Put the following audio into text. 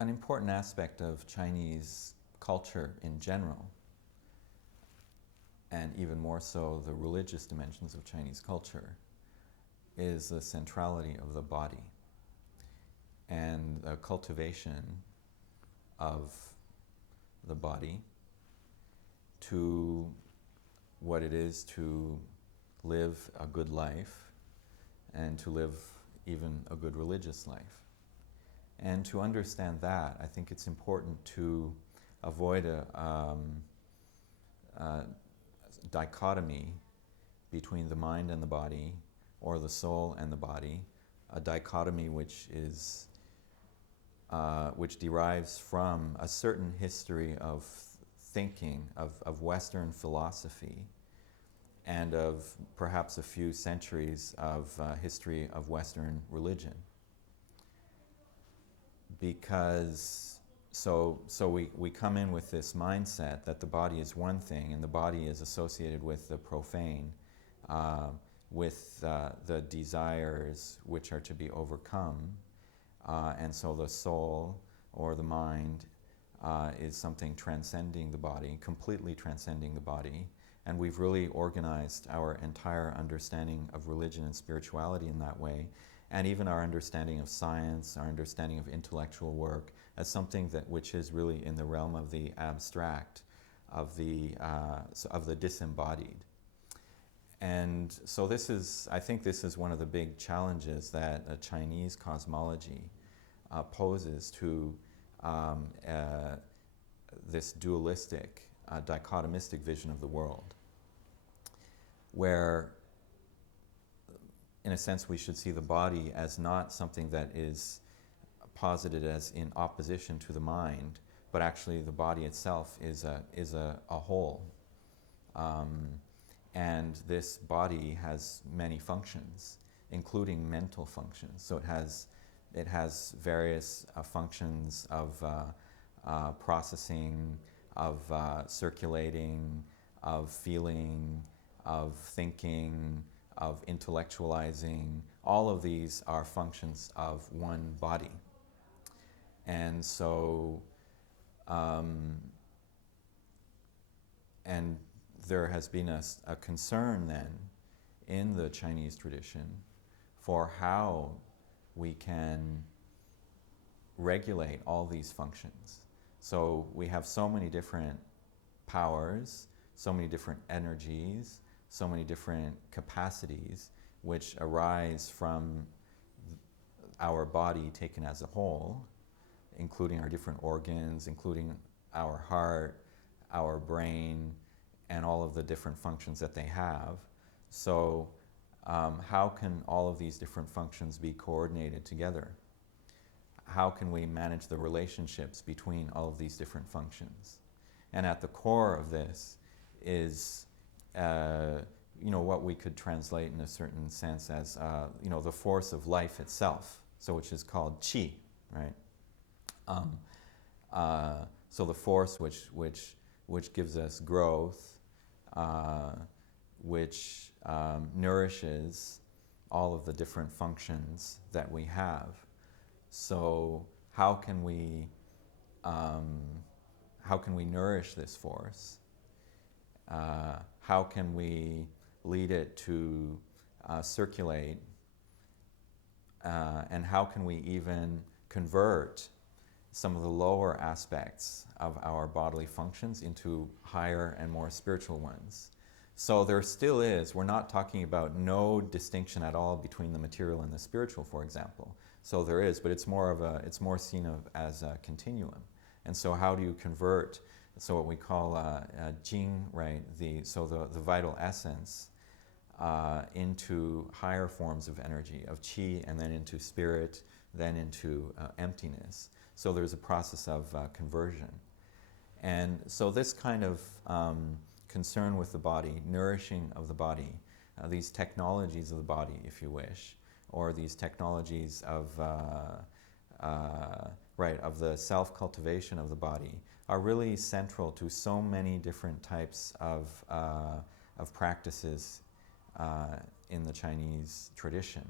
an important aspect of Chinese culture in general, and even more so the religious dimensions of Chinese culture, is the centrality of the body and the cultivation of the body to what it is to live a good life and to live even a good religious life. And to understand that, I think it's important to avoid a dichotomy between the mind and the body, or the soul and the body, a dichotomy which derives from a certain history of thinking, of Western philosophy, and of perhaps a few centuries of history of Western religion. Because we come in with this mindset that the body is one thing, and the body is associated with the profane, with the desires which are to be overcome, and so the soul or the mind is something transcending the body, completely transcending the body. And we've really organized our entire understanding of religion and spirituality in that way, and even our understanding of science, our understanding of intellectual work, as something which is really in the realm of the abstract, of the disembodied. And so I think this is one of the big challenges that a Chinese cosmology poses to this dualistic, dichotomistic vision of the world, where, in a sense, we should see the body as not something that is posited as in opposition to the mind, but actually the body itself is a whole. And this body has many functions, including mental functions. So it has various functions of processing, of circulating, of feeling, of thinking, of intellectualizing. All of these are functions of one body. And so, and there has been a concern then in the Chinese tradition for how we can regulate all these functions. So we have so many different powers, so many different energies, so many different capacities which arise from our body taken as a whole, including our different organs, including our heart, our brain, and all of the different functions that they have. So how can all of these different functions be coordinated together? How can we manage the relationships between all of these different functions? And at the core of this is what we could translate in a certain sense as the force of life itself, so which is called qi, right? So the force which gives us growth, which nourishes all of the different functions that we have. So how can we nourish this force? How can we lead it to circulate? And how can we even convert some of the lower aspects of our bodily functions into higher and more spiritual ones? So there still is, we're not talking about no distinction at all between the material and the spiritual, for example. So there is, but it's more seen as a continuum. And so how do you convert, so what we call jing, right, the vital essence, into higher forms of energy, of qi, and then into spirit, then into emptiness. So there's a process of conversion. And so this kind of concern with the body, nourishing of the body, these technologies of the body, if you wish, or these technologies of the self-cultivation of the body, are really central to so many different types of practices in the Chinese tradition.